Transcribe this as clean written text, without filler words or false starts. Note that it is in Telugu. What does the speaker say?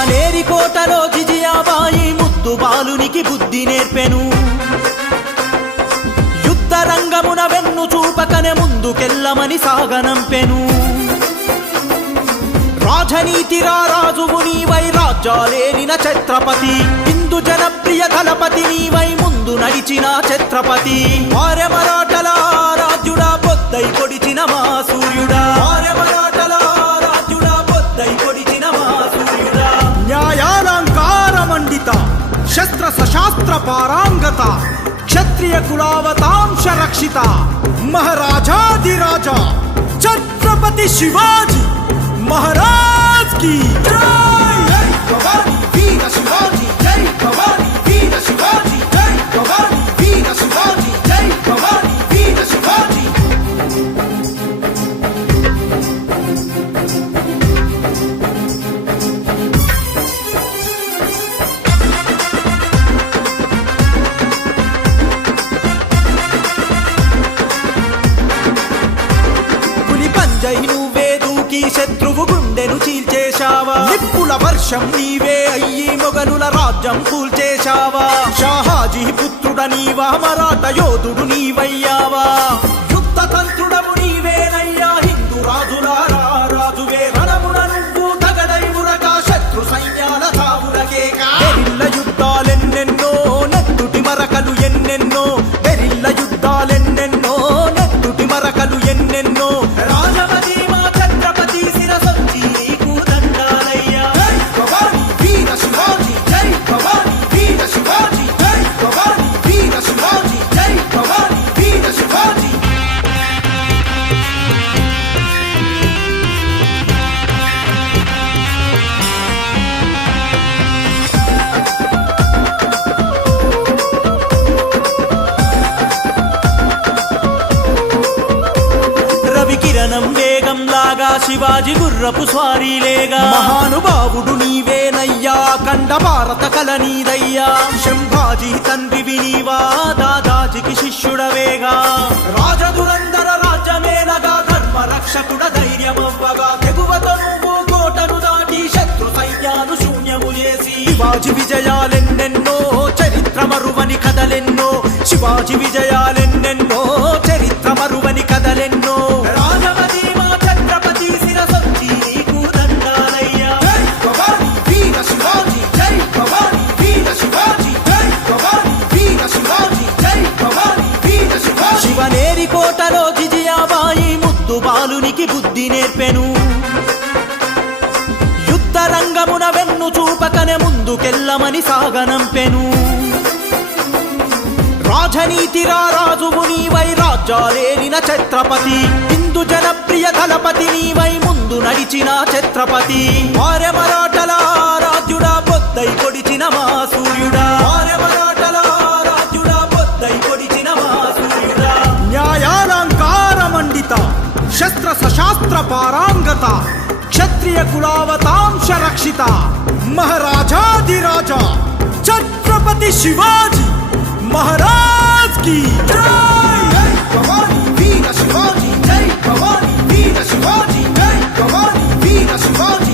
శివనేరి కోటలో జిజియాబాయి ముద్దు బాలునికి బుద్ధి నేర్పెను. యుద్ధ రంగమున వెన్ను చూపకనే ముందుకెళ్ళమని సాగనంపెను. రాజనీతిరా రాజువు నీవై రాజ్యాలేలిన ఛత్రపతి, హిందూ జనప్రియ దళపతి నీవై ముందు నడిచిన ఛత్రపతి. ఆర్య మరాఠల రాజ్యుడా పొద్దై పొడిచిన మా సూర్యుడా, ఆర్య మరాఠల రాజ్యుడా పొద్దై పొడిచిన మా సూర్యుడా. న్యాయాలంకార మండిత శస్త్ర సశాస్త్ర పారాంగత, క్షత్రియ కులావతాంశ రక్షిత, మహారాజాధిరాజ ఛత్రపతి శివాజీ महाराज की जय. जय भवानी वीर शिवाजी, जय भवानी वीर शिवाजी, जय भवानी वीर शिवाजी, जय भवानी वीर शिवाजी. పులి పంజై నువ్వే దూకి శత్రువు గుండెను చీల్చేశావా, నిప్పుల వర్షం నీవే అయ్యి మొగలుల రాజ్యం కూల్చేశావా. షాహాజీ పుత్రుడ నీవా, మరాఠ యోధుడు నీవయ్యావా. యుద్ధ తంత్రుడము నీవేనయ్యా, హిందూ రాజులారా రాజువే. రణమున నువ్వు తగదై మురగా శత్రు సైన్యాల ధావులకేగా. గెరిల్ల యుద్ధాలెన్నెన్నో, నెత్తుటి మరకలు ఎన్నెన్నో. గెరిల్ల యుద్ధాలెన్నెన్నో, నెత్తుటి మరకలు ఎన్నెన్నో. రాజమది మా ఛత్రపతి శిరసొచ్చి నీకు దండాలయ్యా. జై భవానీ వీర శివాజీ, జై భవానీ వీర శివాజీ, జై భవానీ వీర శివాజీ, జై భవానీ వీర శివాజీ. రవికిరణం వేగం లాగా శివాజీ గుర్రపు స్వారీలేగా. మహానుభావుడు నీవేనయ్యా, కండ భారత కల నీదయ్యా. శంభాజీ తండ్రివి నీవా, దాదాజీకి శిష్యుడవేగా. రాజదురందర రాజ్యమేలగా, ధర్మ రక్షకుడ ధైర్యమవ్వగా. తెగువతో నువ్వు కోటను దాటి శత్రు సైన్యాలు శూన్యము చేసి. శివాజీ విజయాలెన్నెన్నో, చరిత్ర మరువని కథలెన్నో. శివాజీ విజయాలెన్నెన్నో, చరిత్ర మరువని కథలెన్నో. రాజమది మా ఛత్రపతి శిరసొచ్చి నీకు దండాలయ్యా. జై భవానీ వీర శివాజీ, జై భవానీ వీర శివాజీ, జై భవానీ వీర శివాజీ, జై భవానీ వీర శివాజీ. శివనేరి కోటలో జిజియాబాయి ముద్దు బాలునికి బుద్ధి నేర్పెను. యుద్ధ రంగమున వెన్ను చూపకనే ముందుకెళ్ళమని సాగనంపెను. రాజనీతిరా రాజువు నీవై రాజ్యాలేలిన ఛత్రపతి, హిందూ జనప్రియ దళపతి నీవై ముందు నడిచిన ఛత్రపతి. ఆర్య మరాఠల రాజ్యుడా పొద్దై పొడిచిన మా సూర్యుడా, ఆర్య మరాఠల రాజ్యుడా పొద్దై పొడిచిన మా సూర్యుడా. న్యాయాలంకార మండిత శస్త్ర సశాస్త్ర పారాంగత, క్షత్రియ కులావతాంశ రక్షిత, మహారాజాధిరాజ ఛత్రపతి శివాజీ महाराज की जय. जय भवानी वीर शिवाजी, जय भवानी वीर शिवाजी, जय भवानी वीर शिवाजी.